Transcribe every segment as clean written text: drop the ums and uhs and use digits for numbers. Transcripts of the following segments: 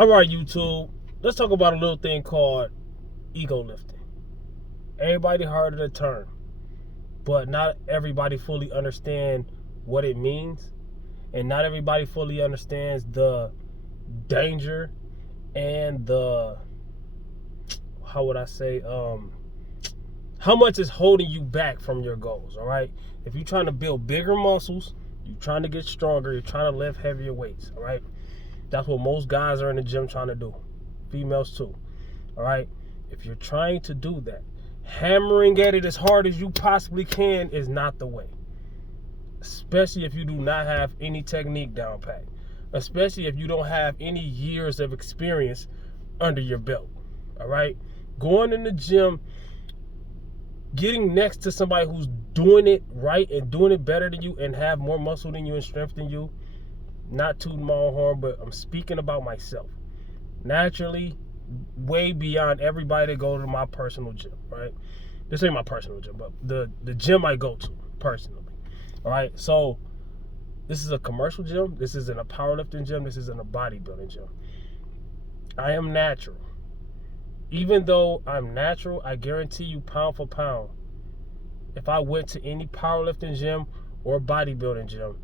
All right, YouTube. Let's talk about a little thing called ego lifting. Everybody heard of the term, but not everybody fully understand what it means, and not everybody fully understands the danger and the how would I say how much is holding you back from your goals. All right, if you're trying to build bigger muscles, you're trying to get stronger, you're trying to lift heavier weights. All right, that's what most guys are in the gym trying to do. Females too. All right, if you're trying to do that, hammering at it as hard as you possibly can is not the way. Especially if you do not have any technique down pat. Especially if you don't have any years of experience under your belt. All right, going in the gym, getting next to somebody who's doing it right and doing it better than you and have more muscle than you and strength than you. Not tooting my own horn, but I'm speaking about myself. Naturally, way beyond everybody that go to my personal gym, right? This ain't my personal gym, but the gym I go to personally. All right, so this is a commercial gym. This isn't a powerlifting gym. This isn't a bodybuilding gym. I am natural. Even though I'm natural, I guarantee you, pound for pound, if I went to any powerlifting gym or bodybuilding gym,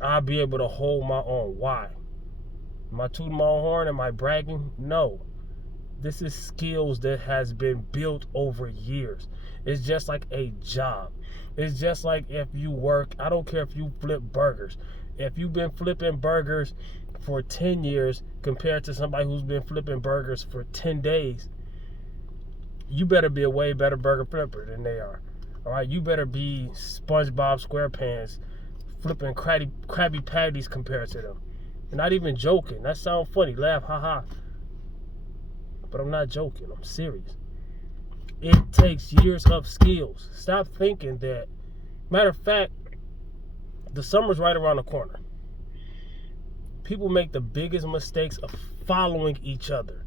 I'll be able to hold my own. Why? Am I tooting my own horn? Am I bragging? No. This is skills that has been built over years. It's just like a job. It's just like if you work, I don't care if you flip burgers. If you've been flipping burgers for 10 years compared to somebody who's been flipping burgers for 10 days, you better be a way better burger flipper than they are. All right, you better be SpongeBob SquarePants flipping Krabby Patties compared to them. You're not even joking. That sounds funny. Laugh, haha. But I'm not joking. I'm serious. It takes years of skills. Stop thinking that. Matter of fact, the summer's right around the corner. People make the biggest mistakes of following each other,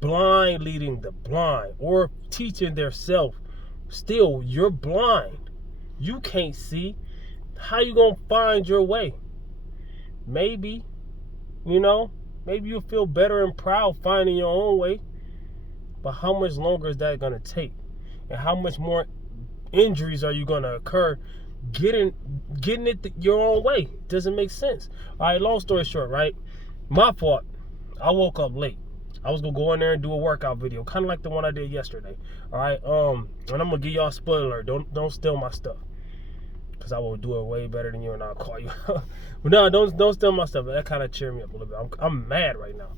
blind leading the blind, or teaching their self. Still, you're blind. You can't see. How you gonna find your way? Maybe, maybe you'll feel better and proud finding your own way. But how much longer is that gonna take? And how much more injuries are you gonna occur getting it your own way? Doesn't make sense. All right, long story short, right? My fault. I woke up late. I was gonna go in there and do a workout video, kind of like the one I did yesterday. All right, and I'm gonna give y'all a spoiler. Don't steal my stuff, cause I will do it way better than you, and I'll call you. But no, don't steal my stuff. That kind of cheered me up a little bit. I'm mad right now.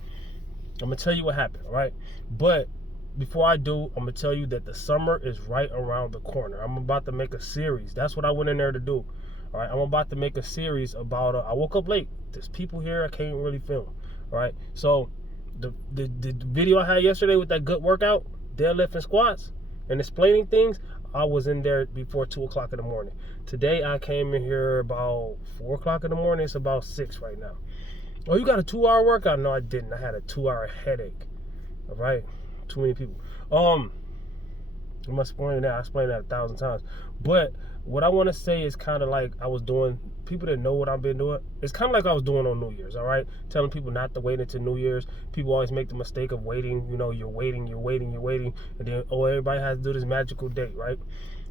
I'm gonna tell you what happened. All right, but before I do, I'm gonna tell you that the summer is right around the corner. I'm about to make a series. That's what I went in there to do. All right, I'm about to make a series about. I woke up late. There's people here I can't really film. All right, so the video I had yesterday with that good workout, deadlift and squats, and explaining things, I was in there before 2 o'clock in the morning. Today I came in here about 4 o'clock in the morning. It's about 6 right now. Oh, you got a 2-hour workout? No, I didn't. I had a 2-hour headache. All right, too many people. I must explain that. I explained that 1,000 times. But what I want to say is kind of like I was doing. People that know what I've been doing, it's kind of like I was doing on New Year's. All right, telling people not to wait until New Year's. People always make the mistake of waiting. You're waiting, and then everybody has to do this magical date, right?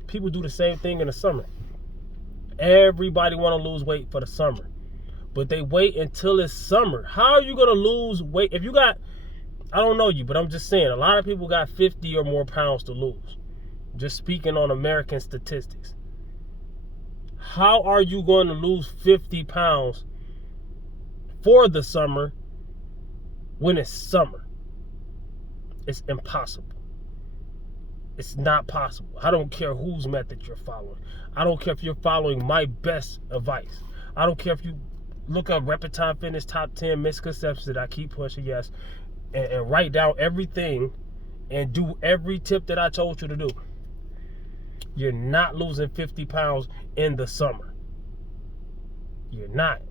People do the same thing in the summer. Everybody want to lose weight for the summer, but they wait until it's summer. How are you gonna lose weight if you got? I don't know you, but I'm just saying, a lot of people got 50 or more pounds to lose. Just speaking on American statistics. How are you going to lose 50 pounds for the summer when it's summer? It's impossible. It's not possible. I don't care whose method you're following. I don't care if you're following my best advice. I don't care if you look up Repetime Fitness Top 10 Misconceptions that I keep pushing, yes, and write down everything and do every tip that I told you to do. You're not losing 50 pounds in the summer. You're not.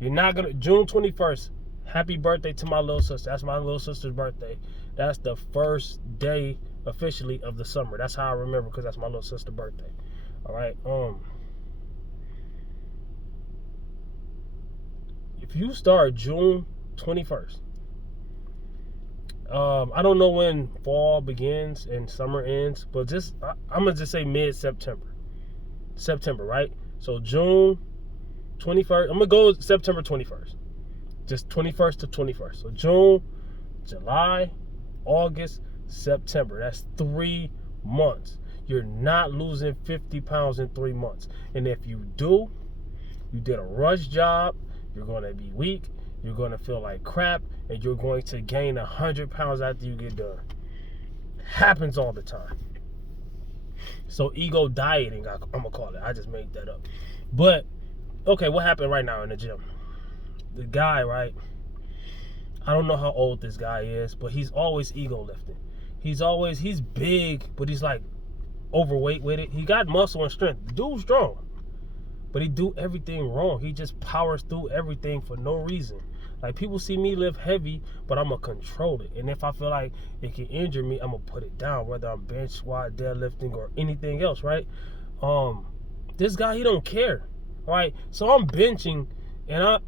You're not going to. June 21st, happy birthday to my little sister. That's my little sister's birthday. That's the first day officially of the summer. That's how I remember, because that's my little sister's birthday. All right. If you start June 21st, I don't know when fall begins and summer ends, but I'm gonna just say mid-September. September, right? So June 21st. I'm gonna go September 21st. Just 21st to 21st. So June, July, August, September. That's 3 months. You're not losing 50 pounds in 3 months. And if you do, you did a rush job, you're going to be weak, you're going to feel like crap, and you're going to gain 100 pounds after you get done. Happens all the time. So ego dieting, I'm going to call it. I just made that up. But, okay, what happened right now in the gym? The guy, right? I don't know how old this guy is, but he's always ego lifting. He's big, but he's like overweight with it. He got muscle and strength. The dude's strong, but he do everything wrong. He just powers through everything for no reason. Like, people see me lift heavy, but I'm gonna control it. And if I feel like it can injure me, I'm gonna put it down, whether I'm bench, squat, deadlifting, or anything else, right? This guy, he don't care, right? So I'm benching, and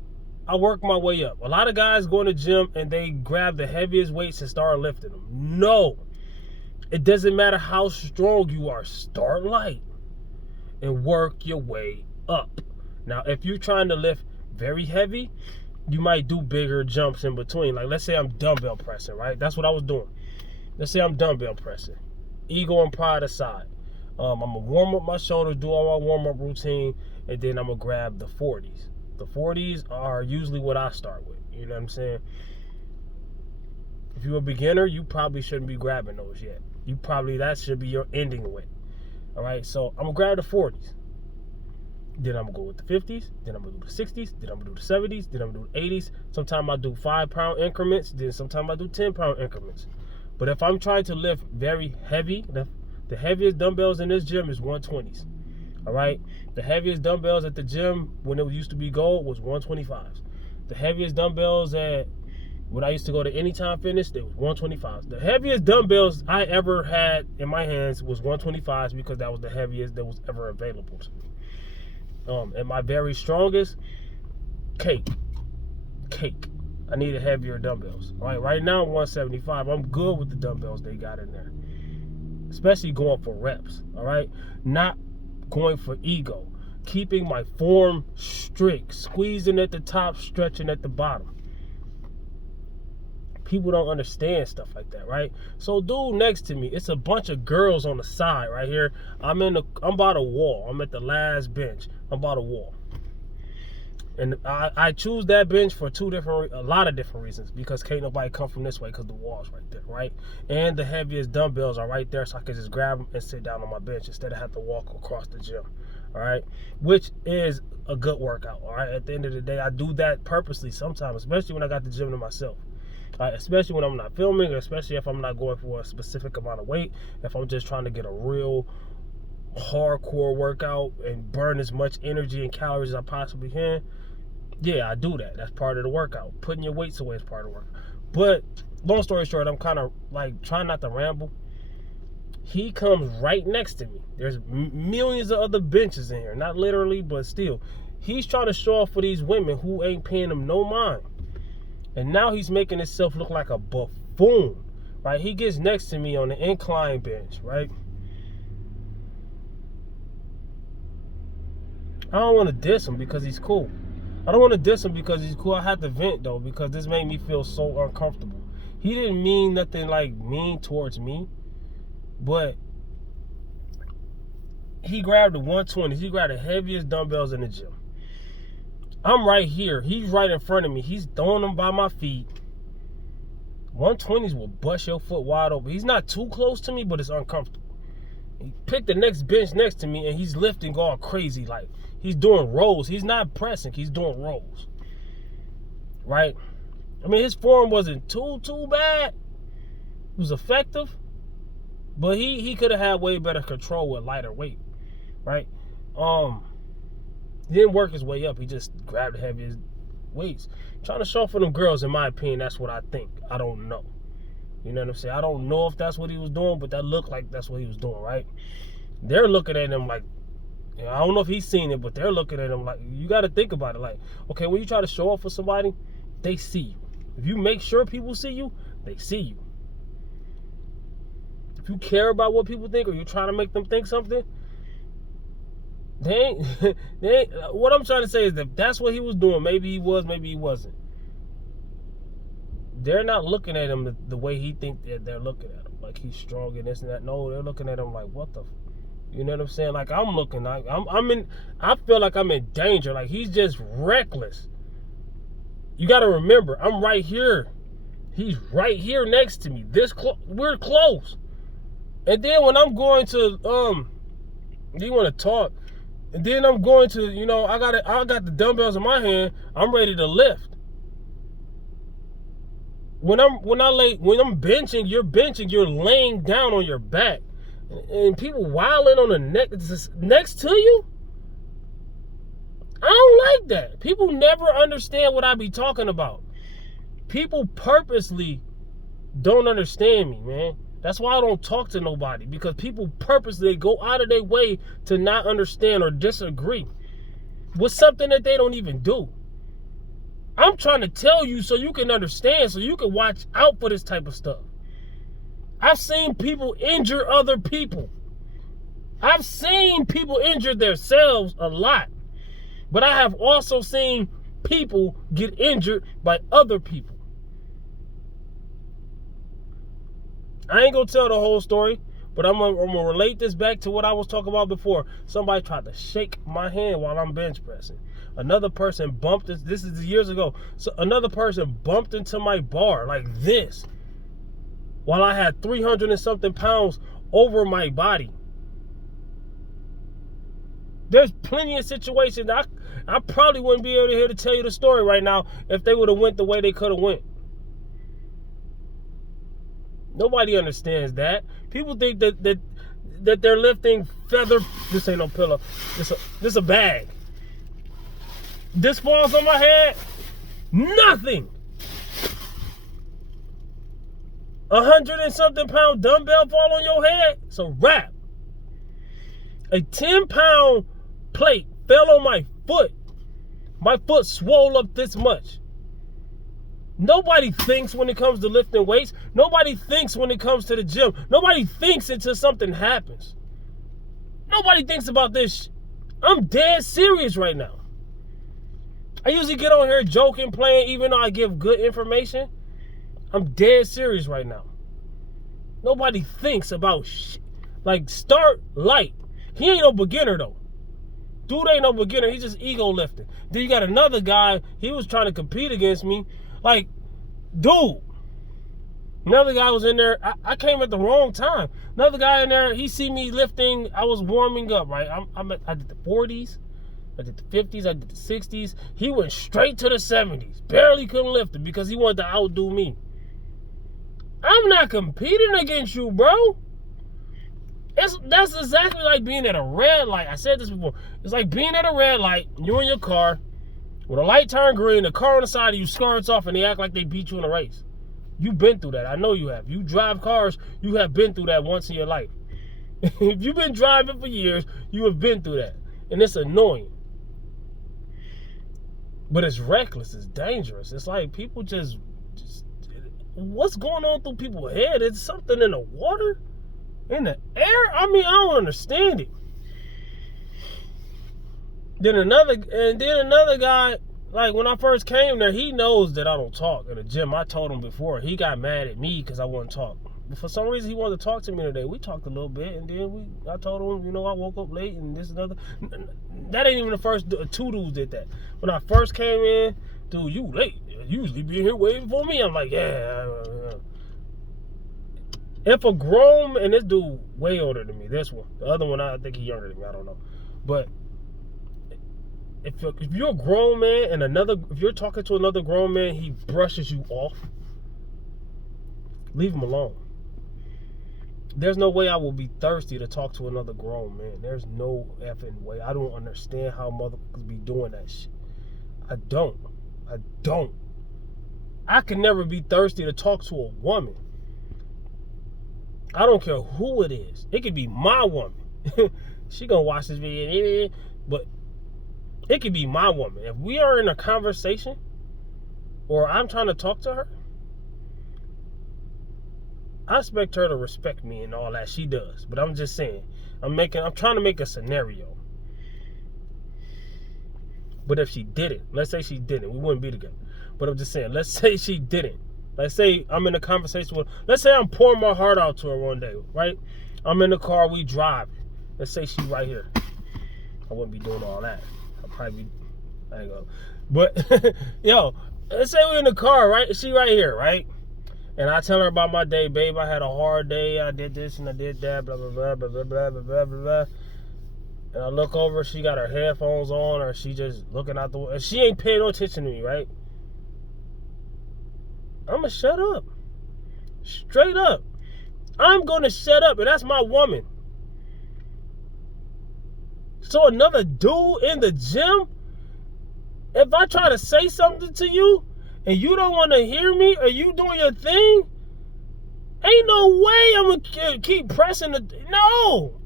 I work my way up. A lot of guys go in the gym and they grab the heaviest weights and start lifting them. No. It doesn't matter how strong you are. Start light and work your way up. Now, if you're trying to lift very heavy, you might do bigger jumps in between. Like, let's say I'm dumbbell pressing, right? That's what I was doing. Let's say I'm dumbbell pressing. Ego and pride aside. I'm going to warm up my shoulders, do all my warm-up routine, and then I'm going to grab the 40s. The 40s are usually what I start with. You know what I'm saying? If you're a beginner, you probably shouldn't be grabbing those yet. That should be your ending weight. All right, so I'm going to grab the 40s. Then I'm going to go with the 50s. Then I'm going to do the 60s. Then I'm going to do the 70s. Then I'm going to do the 80s. Sometimes I do 5-pound increments. Then sometimes I do 10-pound increments. But if I'm trying to lift very heavy, the heaviest dumbbells in this gym is 120s. All right? The heaviest dumbbells at the gym when it used to be gold was 125s. The heaviest dumbbells at when I used to go to Anytime Fitness, they was 125s. The heaviest dumbbells I ever had in my hands was 125s because that was the heaviest that was ever available to me. And my very strongest, cake. I needed heavier dumbbells. All right, right now I'm 175. I'm good with the dumbbells they got in there, especially going for reps. All right, not going for ego. Keeping my form strict, squeezing at the top, stretching at the bottom. People don't understand stuff like that, right? So dude next to me, it's a bunch of girls on the side right here. I'm by the wall. I'm at the last bench. I'm by the wall. And I choose that bench for a lot of different reasons, because can't nobody come from this way because the wall's right there, right? And the heaviest dumbbells are right there, so I can just grab them and sit down on my bench instead of have to walk across the gym, all right? Which is a good workout, all right? At the end of the day, I do that purposely sometimes, especially when I got the gym to myself. Especially when I'm not filming, or especially if I'm not going for a specific amount of weight, if I'm just trying to get a real hardcore workout and burn as much energy and calories as I possibly can. Yeah, I do that. That's part of the workout. Putting your weights away is part of the workout. But long story short, I'm kind of like trying not to ramble. He comes right next to me. There's millions of other benches in here. Not literally, but still. He's trying to show off for these women who ain't paying him no mind. And now he's making himself look like a buffoon, right? He gets next to me on the incline bench, right? I don't want to diss him because he's cool. I had to vent, though, because this made me feel so uncomfortable. He didn't mean nothing like mean towards me, but he grabbed the 120s. He grabbed the heaviest dumbbells in the gym. I'm right here. He's right in front of me. He's throwing them by my feet. 120s will bust your foot wide open. He's not too close to me, but it's uncomfortable. He picked the next bench next to me, and he's lifting all crazy. Like, he's doing rolls. He's not pressing. He's doing rolls. Right? I mean, his form wasn't too bad. It was effective. But he could have had way better control with lighter weight. Right? He didn't work his way up. He just grabbed the heaviest weights. Trying to show off for them girls, in my opinion, that's what I think. I don't know. You know what I'm saying? I don't know if that's what he was doing, but that looked like that's what he was doing, right? They're looking at him like, you know, I don't know if he's seen it, but they're looking at him like, you got to think about it. Like, okay, when you try to show off for somebody, they see you. If you make sure people see you, they see you. if you care about what people think or you're trying to make them think something, they ain't, what I'm trying to say is that that's what he was doing. Maybe he was, maybe he wasn't. They're not looking at him the way he think that they're looking at him. Like he's strong and this and that. No, they're looking at him like, what the, you know what I'm saying? Like I'm looking, I feel like I'm in danger. Like he's just reckless. You got to remember, I'm right here. He's right here next to me. We're close. And then when I'm going to, do you want to talk? And then I'm going to, I got the dumbbells in my hand. I'm ready to lift. When I'm benching, you're laying down on your back. And people wilding on the neck next to you. I don't like that. People never understand what I be talking about. People purposely don't understand me, man. That's why I don't talk to nobody, because people purposely go out of their way to not understand or disagree with something that they don't even do. I'm trying to tell you so you can understand, so you can watch out for this type of stuff. I've seen people injure other people. I've seen people injure themselves a lot. But I have also seen people get injured by other people. I ain't gonna tell the whole story, but I'm gonna relate this back to what I was talking about before. Somebody tried to shake my hand while I'm bench pressing. Another person bumped this is years ago. So another person bumped into my bar like this while I had 300 and something pounds over my body. There's plenty of situations that I probably wouldn't be able to here to tell you the story right now if they would have went the way they could have went. Nobody understands that. People think that they're lifting feather. This ain't no pillow. This a bag. This falls on my head. Nothing. 100 and something pound dumbbell fall on your head. It's a wrap. A 10-pound plate fell on my foot. My foot swole up this much. Nobody thinks when it comes to lifting weights. Nobody thinks when it comes to the gym. Nobody thinks until something happens. Nobody thinks about this. I'm dead serious right now. I usually get on here joking, playing, even though I give good information. I'm dead serious right now. Nobody thinks about shit. Like, start light. He ain't no beginner, though. Dude ain't no beginner. He's just ego lifting. Then you got another guy. He was trying to compete against me. Like, dude. Another guy was in there. I came at the wrong time. Another guy in there, he see me lifting. I was warming up, right? I did the 40s. I did the 50s. I did the 60s. He went straight to the 70s. Barely couldn't lift it because he wanted to outdo me. I'm not competing against you, bro. That's exactly like being at a red light. I said this before. It's like being at a red light. You're in your car. When a light turn green, the car on the side of you skirts off and they act like they beat you in a race. You've been through that. I know you have. You drive cars. You have been through that once in your life. If you've been driving for years, you have been through that. And it's annoying. But it's reckless. It's dangerous. It's like people just what's going on through people's head? It's something in the water? In the air? I mean, I don't understand it. Then another guy, like when I first came there, he knows that I don't talk in the gym. I told him before. He got mad at me because I wouldn't talk. But for some reason, he wanted to talk to me today. We talked a little bit, and then I told him, I woke up late and this and other. That ain't even the first two dudes did that. When I first came in, dude, you late. You usually be here waiting for me. I'm like, yeah. If a grown, and this dude way older than me, this one. The other one, I think he younger than me. I don't know. But if you're a grown man and if you're talking to another grown man, he brushes you off, leave him alone. There's no way I will be thirsty to talk to another grown man. There's no effing way. I don't understand how motherfuckers be doing that shit. I don't. I can never be thirsty to talk to a woman. I don't care who it is. It could be my woman. She gonna watch this video, but it could be my woman. If we are in a conversation or I'm trying to talk to her, I expect her to respect me and all that. She does. But I'm just saying, I'm trying to make a scenario. But if she didn't, let's say she didn't, we wouldn't be together. But I'm just saying, let's say she didn't. Let's say I'm in a conversation with, let's say I'm pouring my heart out to her one day, right? I'm in the car, we drive. Let's say she's right here. I wouldn't be doing all that. I'd probably be, I ain't go. But, yo, let's say we're in the car, right? She right here, right? And I tell her about my day, babe, I had a hard day. I did this and I did that, blah, blah, blah, blah, blah, blah, blah, blah, blah. And I look over, she got her headphones on, or she just looking out the window. She ain't paying no attention to me, right? I'm going to shut up. Straight up. I'm going to shut up, and that's my woman. So another dude in the gym, if I try to say something to you, and you don't want to hear me, or you doing your thing, ain't no way I'm going to keep pressing the... No!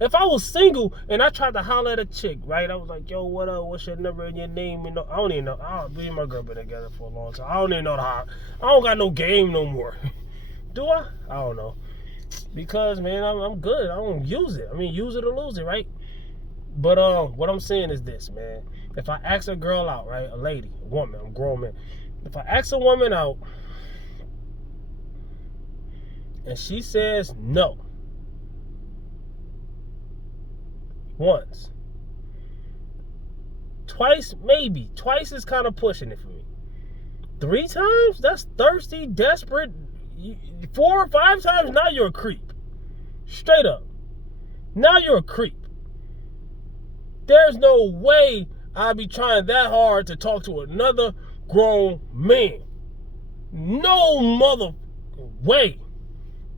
If I was single and I tried to holler at a chick, right? I was like, yo, what up? What's your number and your name? You know, I don't even know. Me and my girl been together for a long time. I don't even know how. I don't got no game no more. Do I? I don't know. Because, man, I'm good. I don't use it. I mean, use it or lose it, right? But what I'm saying is this, man. If I ask a girl out, right? A lady, a woman, I'm a grown man. If I ask a woman out and she says no, once, twice, maybe. Twice is kind of pushing it for me. 3 times? That's thirsty, desperate. 4 or 5 times, now you're a creep. Straight up. Now you're a creep. There's no way I'd be trying that hard to talk to another grown man. No mother way.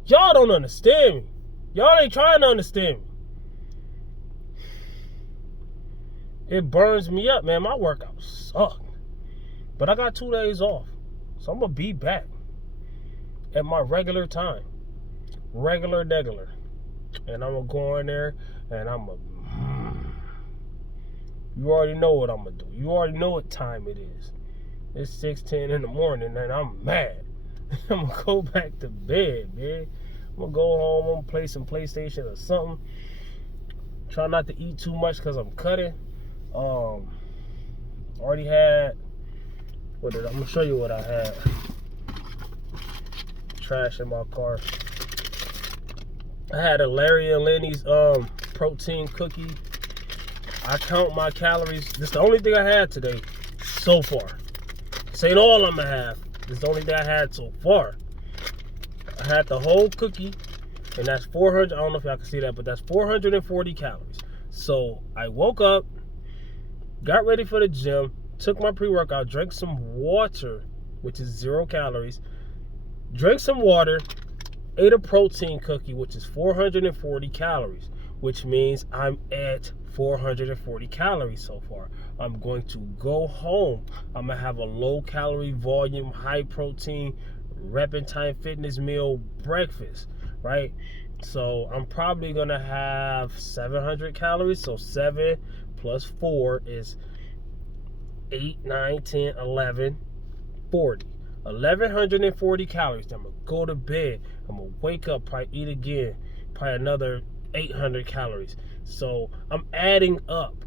Y'all don't understand me. Y'all ain't trying to understand me. It burns me up, man. My workout sucked. But I got 2 days off. So I'm going to be back at my regular time. Regular degular. And I'm going to go in there and I'm going to... You already know what I'm going to do. You already know what time it is. It's 6:10 in the morning and I'm mad. I'm going to go back to bed, man. I'm going to go home. I'm going to play some PlayStation or something. Try not to eat too much because I'm cutting. Already had, I'm gonna show you what I had. Trash in my car. I had a Larry and Lenny's protein cookie. I count my calories. This is the only thing I had today so far. This ain't all I'm gonna have. This is the only thing I had so far. I had the whole cookie, and that's 400. I don't know if y'all can see that, but that's 440 calories. So I woke up, got ready for the gym, took my pre-workout, drank some water, which is 0 calories, drank some water, ate a protein cookie, which is 440 calories, which means I'm at 440 calories so far. I'm going to go home. I'm going to have a low-calorie, volume, high-protein, Reppin' Time Fitness meal breakfast, right? So I'm probably going to have 700 calories, so 7 plus 4 is 8, 9, 10, 11, 40. 1,140 calories. Then I'm going to go to bed. I'm going to wake up, probably eat again, probably another 800 calories. So I'm adding up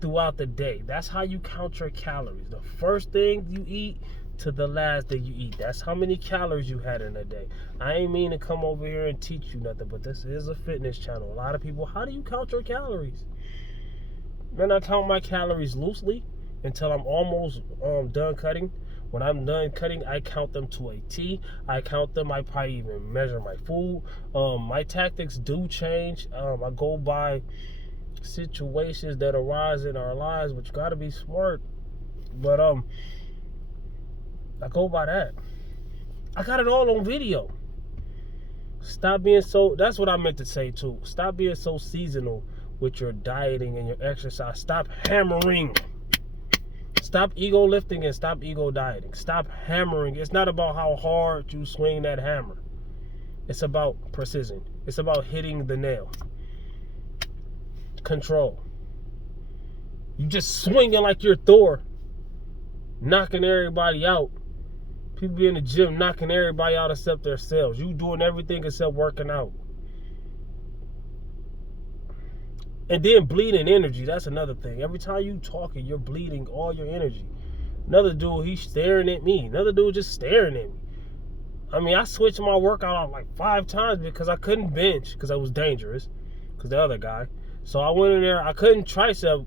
throughout the day. That's how you count your calories. The first thing you eat to the last thing you eat. That's how many calories you had in a day. I ain't mean to come over here and teach you nothing, but this is a fitness channel. A lot of people, how do you count your calories? Then I count my calories loosely until I'm almost done cutting. When I'm done cutting, I count them to a T. I count them. I probably even measure my food. My tactics do change. I go by situations that arise in our lives, which got to be smart. But I go by that. I got it all on video. Stop being so... That's what I meant to say, too. Stop being so seasonal with your dieting and your exercise. Stop hammering. Stop ego lifting and stop ego dieting. Stop hammering. It's not about how hard you swing that hammer. It's about precision. It's about hitting the nail. Control. You just swinging like you're Thor, knocking everybody out. People be in the gym knocking everybody out except themselves. You doing everything except working out. And then bleeding energy. That's another thing. Every time you talking, you're bleeding all your energy. Another dude, he's staring at me. Another dude just staring at me. I mean, I switched my workout out like 5 times because I couldn't bench because I was dangerous. Because the other guy. So I went in there. I couldn't tricep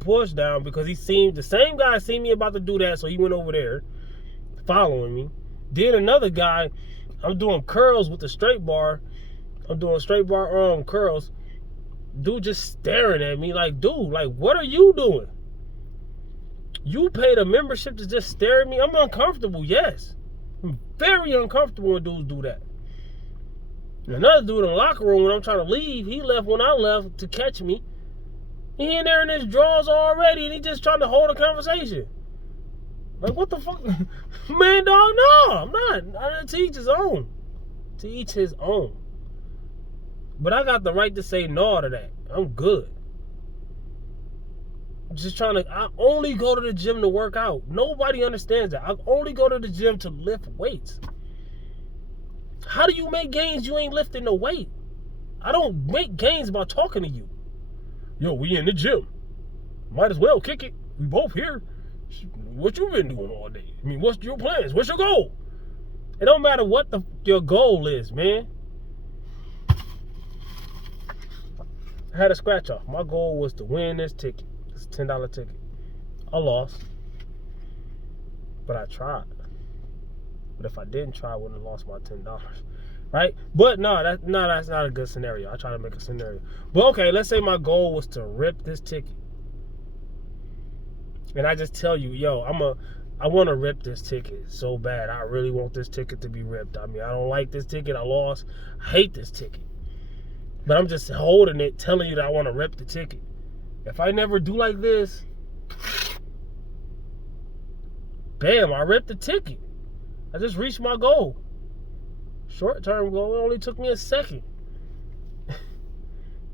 push down because the same guy seen me about to do that. So he went over there following me. Then another guy, I'm doing curls with the straight bar. I'm doing straight bar curls. Dude just staring at me like, dude, like, what are you doing? You paid a membership to just stare at me? I'm uncomfortable, yes. I'm very uncomfortable when dudes do that. Another dude in the locker room, when I'm trying to leave, he left when I left to catch me. He in there in his drawers already, and he just trying to hold a conversation. Like, what the fuck? Man, dog, no, I'm not. To each his own. To each his own. But I got the right to say no to that. I'm good. I'm just I only go to the gym to work out. Nobody understands that. I only go to the gym to lift weights. How do you make gains? You ain't lifting no weight. I don't make gains by talking to you. Yo, we in the gym. Might as well kick it. We both here. What you been doing all day? I mean, what's your plans? What's your goal? It don't matter what your goal is, man. I had a scratch off. My goal was to win this ticket. It's a $10 ticket. I lost. But I tried. But if I didn't try, I wouldn't have lost my $10. Right? But no, that's not a good scenario. I try to make a scenario. But okay, let's say my goal was to rip this ticket. And I just tell you, yo, I want to rip this ticket so bad. I really want this ticket to be ripped. I mean, I don't like this ticket. I lost. I hate this ticket. But I'm just holding it, telling you that I want to rip the ticket. If I never do like this, bam, I ripped the ticket. I just reached my goal. Short-term goal, it only took me a second.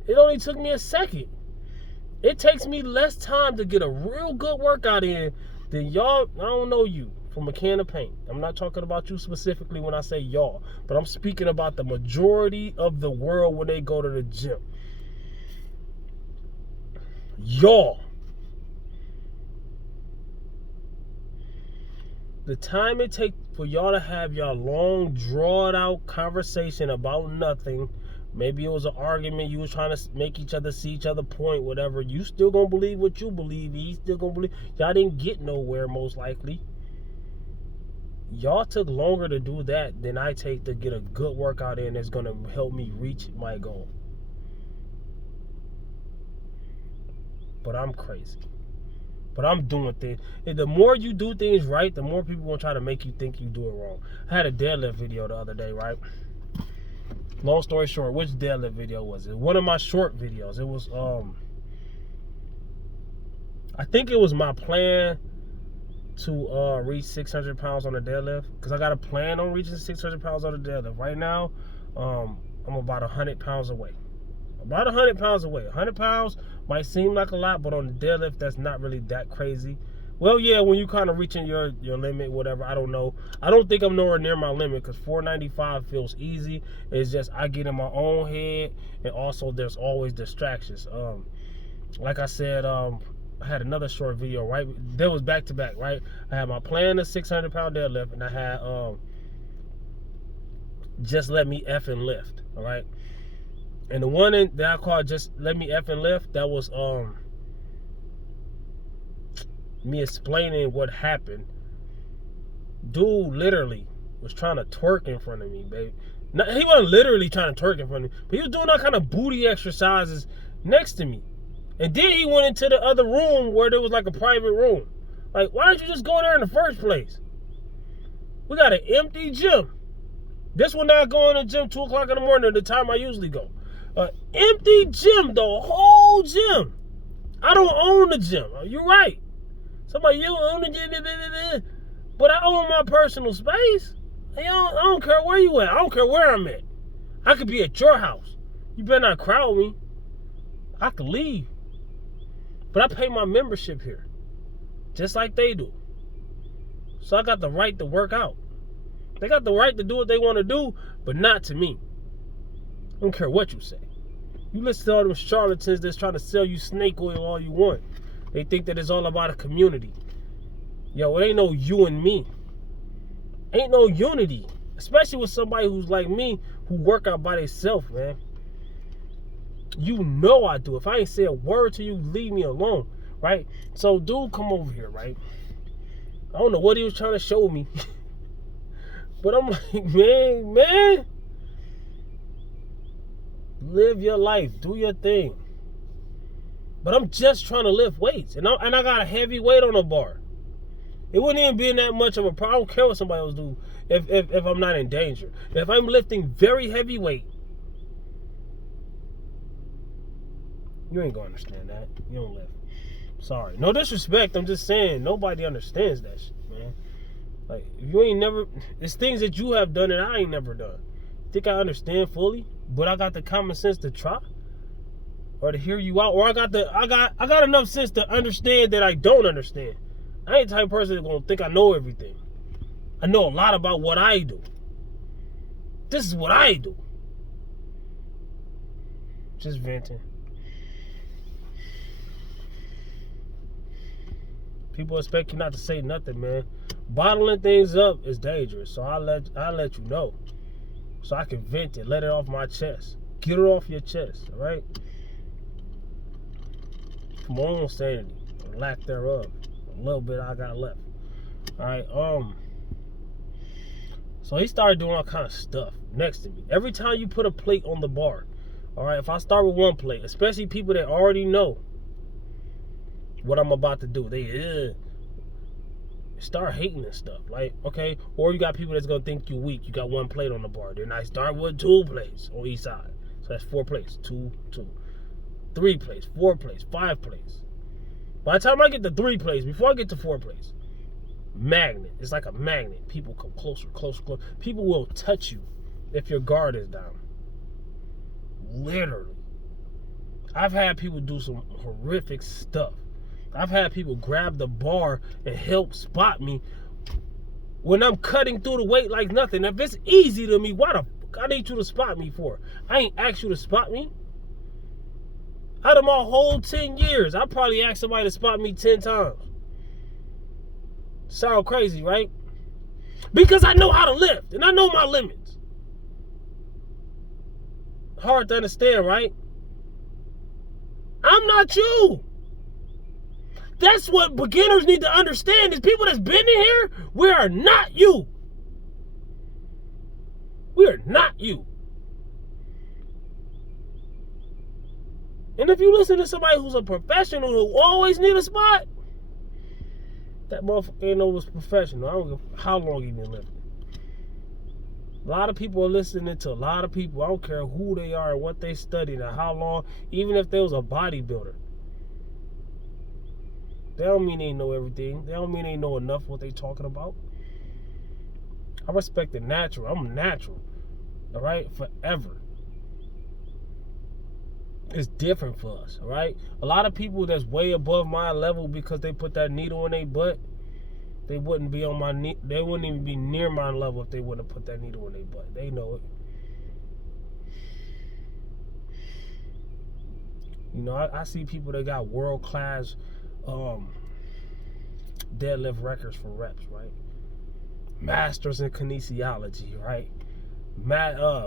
It only took me a second. It takes me less time to get a real good workout in than y'all. I don't know you from a can of paint. I'm not talking about you specifically when I say y'all, but I'm speaking about the majority of the world when they go to the gym. Y'all. The time it takes for y'all to have y'all long, drawn out conversation about nothing. Maybe it was an argument. You was trying to make each other see each other point, whatever. You still gonna believe what you believe. He still gonna believe. Y'all didn't get nowhere, most likely. Y'all took longer to do that than I take to get a good workout in that's gonna help me reach my goal. But I'm crazy. But I'm doing things. And the more you do things right, the more people gonna try to make you think you do it wrong. I had a deadlift video the other day, right? Long story short, which deadlift video was it? One of my short videos. It was I think it was my plan to reach 600 pounds on the deadlift, because I got a plan on reaching 600 pounds on the deadlift. Right now, I'm about 100 pounds away. About 100 pounds away. 100 pounds might seem like a lot, but on the deadlift, that's not really that crazy. Well, yeah, when you kind of reaching your limit, whatever, I don't know. I don't think I'm nowhere near my limit, because 495 feels easy. It's just I get in my own head, and also there's always distractions. Like I said, I had another short video, right? That was back to back, right? I had my plan of 600 pound deadlift, and I had just let me effing lift, all right? And the one that I called just let me effing lift, that was me explaining what happened. Dude literally was trying to twerk in front of me, baby. Now, he wasn't literally trying to twerk in front of me, but he was doing all kind of booty exercises next to me. And then he went into the other room where there was like a private room. Like, why didn't you just go there in the first place? We got an empty gym. This one not going to the gym 2 o'clock in the morning at the time I usually go. Empty gym, the whole gym. I don't own the gym. You're right. Somebody, you own the gym, but I own my personal space. I don't care where you at. I don't care where I'm at. I could be at your house. You better not crowd me. I could leave. But I pay my membership here, just like they do. So I got the right to work out. They got the right to do what they want to do, but not to me. I don't care what you say. You listen to all them charlatans that's trying to sell you snake oil all you want. They think that it's all about a community. Yo, it ain't no you and me. Ain't no unity. Especially with somebody who's like me, who work out by themselves, man. You know I do. If I ain't say a word to you, leave me alone, right? So dude come over here, right? I don't know what he was trying to show me. But I'm like, man, live your life, do your thing. But I'm just trying to lift weights, and I got a heavy weight on the bar. It wouldn't even be that much of a problem. I don't care what somebody else do if I'm not in danger. If I'm lifting very heavy weight, you ain't gonna understand that. You don't lift. Sorry, no disrespect. I'm just saying nobody understands that shit, man. Like, if you ain't never, it's things that you have done that I ain't never done. Think I understand fully, but I got the common sense to try or to hear you out, or I got enough sense to understand that I don't understand. I ain't the type of person that's gonna think I know everything. I know a lot about what I do. This is what I do. Just venting. People expect you not to say nothing, man. Bottling things up is dangerous, so I let you know, so I can vent it, let it off my chest, get it off your chest, all right? For my own sanity, or lack thereof, a little bit I got left. All right, so he started doing all kind of stuff next to me. Every time you put a plate on the bar, all right, if I start with one plate, especially people that already know what I'm about to do, they start hating and stuff. Like, okay, or you got people that's gonna think you weak. You got one plate on the bar. Then I start with 2 plates on each side. So that's 4 plates. 2, 3 plates, 4 plates, 5 plates. By the time I get to 3 plates, before I get to 4 plates, magnet. It's like a magnet. People come closer. People will touch you if your guard is down. Literally. I've had people do some horrific stuff. I've had people grab the bar and help spot me when I'm cutting through the weight like nothing. If it's easy to me, why the fuck I need you to spot me for? I ain't asked you to spot me. Out of my whole 10 years, I probably asked somebody to spot me 10 times. Sound crazy, right? Because I know how to lift and I know my limits. Hard to understand, right? I'm not you. That's what beginners need to understand, is people that's been in here, we are not you. We are not you. And if you listen to somebody who's a professional who always need a spot, that motherfucker ain't always professional. I don't give how long he been living. A lot of people are listening to a lot of people. I don't care who they are and what they studied and how long, even if they was a bodybuilder. They don't mean they know everything. They don't mean they know enough what they talking about. I respect the natural. I'm natural. All right? Forever. It's different for us. All right? A lot of people that's way above my level, because they put that needle in their butt, they wouldn't be on my knee. They wouldn't even be near my level if they wouldn't have put that needle in their butt. They know it. You know, I see people that got world-class deadlift records for reps, right? Masters in kinesiology, right?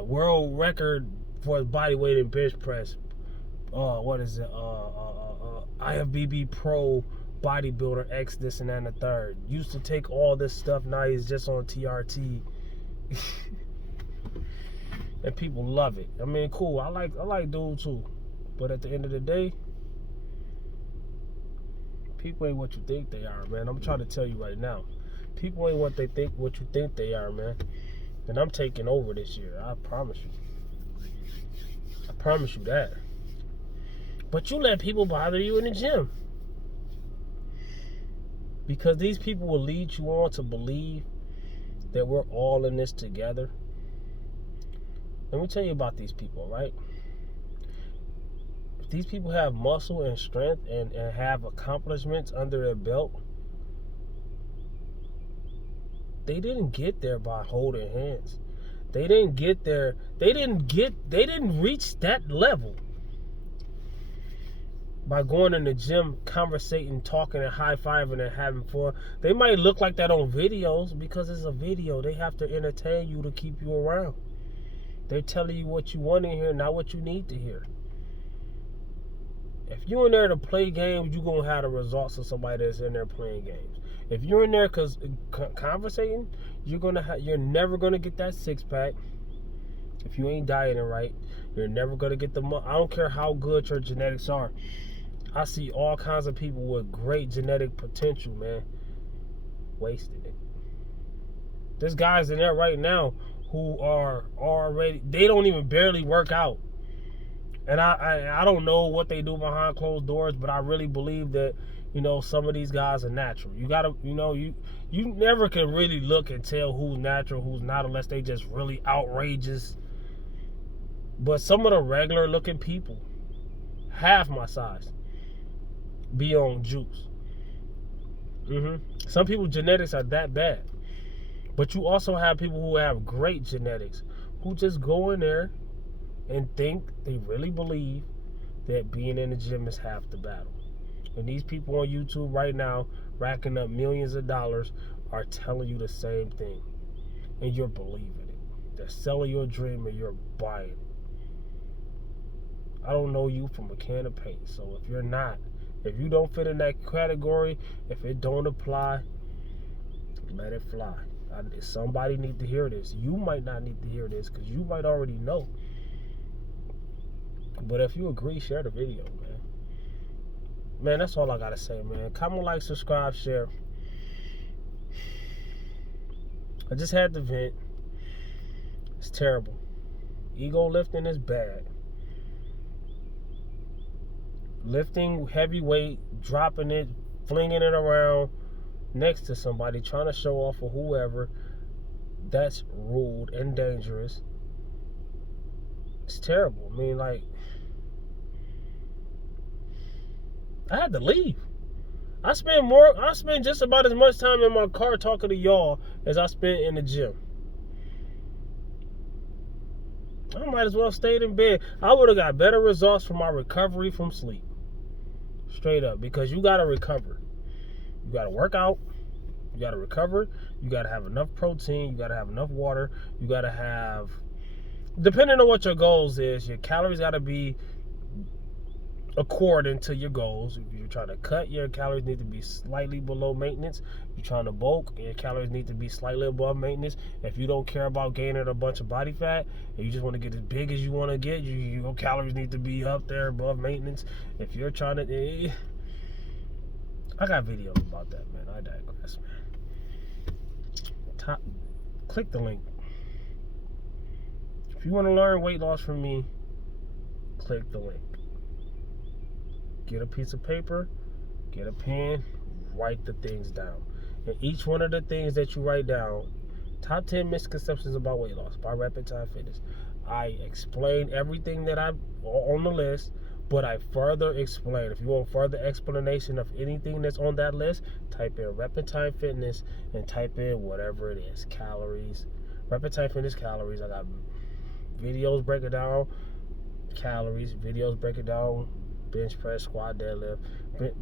World record for his body weight in bench press. What is it? IFBB Pro bodybuilder X this and that and the third. Used to take all this stuff, now he's just on TRT. And people love it. I mean, cool. I like dudes too. But at the end of the day, people ain't what you think they are, man. I'm trying to tell you right now. People ain't what you think they are, man. And I'm taking over this year. I promise you. I promise you that. But you let people bother you in the gym. Because these people will lead you on to believe that we're all in this together. Let me tell you about these people, right? If these people have muscle and strength and have accomplishments under their belt, they didn't get there by holding hands. They didn't get there. They didn't reach that level by going in the gym, conversating, talking, and high-fiving and having fun. They might look like that on videos because it's a video. They have to entertain you to keep you around. They're telling you what you want to hear, not what you need to hear. If you're in there to play games, you're going to have the results of somebody that's in there playing games. If you're in there because conversating, you're never going to get that six-pack. If you ain't dieting right, you're never going to get the I don't care how good your genetics are. I see all kinds of people with great genetic potential, man, wasting it. There's guys in there right now who are already, they don't even barely work out. And I don't know what they do behind closed doors, but I really believe that, some of these guys are natural. You gotta, you never can really look and tell who's natural, who's not, unless they just really outrageous. But some of the regular looking people, half my size, be on juice. Some people's genetics are that bad. But you also have people who have great genetics who just go in there and think they really believe that being in the gym is half the battle. And these people on YouTube right now, racking up millions of dollars, are telling you the same thing. And you're believing it. They're selling your dream and you're buying it. I don't know you from a can of paint. So if you don't fit in that category, if it don't apply, let it fly. Somebody need to hear this. You might not need to hear this because you might already know. But if you agree, share the video, man. Man, that's all I gotta say, man. Comment, like, subscribe, share. I just had to vent. It's terrible. Ego lifting is bad. Lifting heavy weight, dropping it, flinging it around next to somebody, trying to show off for whoever, that's rude and dangerous. It's terrible. I mean, like, I had to leave. I spent just about as much time in my car talking to y'all as I spent in the gym. I might as well stayed in bed. I would have got better results from my recovery from sleep. Straight up. Because you got to recover. You got to work out. You got to recover. You got to have enough protein. You got to have enough water. You got to have, depending on what your goals is, your calories got to be according to your goals. If you're trying to cut, your calories need to be slightly below maintenance. If you're trying to bulk, your calories need to be slightly above maintenance. If you don't care about gaining a bunch of body fat and you just want to get as big as you want to get, your calories need to be up there above maintenance. If you're trying to, I got videos about that, man. I digress, man. Click the link. If you want to learn weight loss from me, click the link. Get a piece of paper, get a pen, write the things down. And each one of the things that you write down, top 10 misconceptions about weight loss by Rapid Time Fitness. I explain everything that I'm on the list, but I further explain. If you want further explanation of anything that's on that list, type in Rapid Time Fitness and type in whatever it is, calories. Rapid Time Fitness calories. I got videos breaking down calories, videos breaking down bench press, squat, deadlift,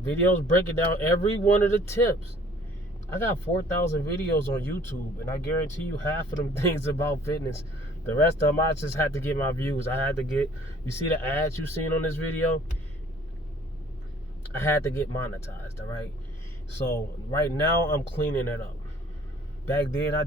videos breaking down every one of the tips. I got 4,000 videos on YouTube, and I guarantee you half of them things about fitness. The rest of them, I just had to get my views. I had to get, you see the ads you seen on this video? I had to get monetized, all right? So right now, I'm cleaning it up. Back then, I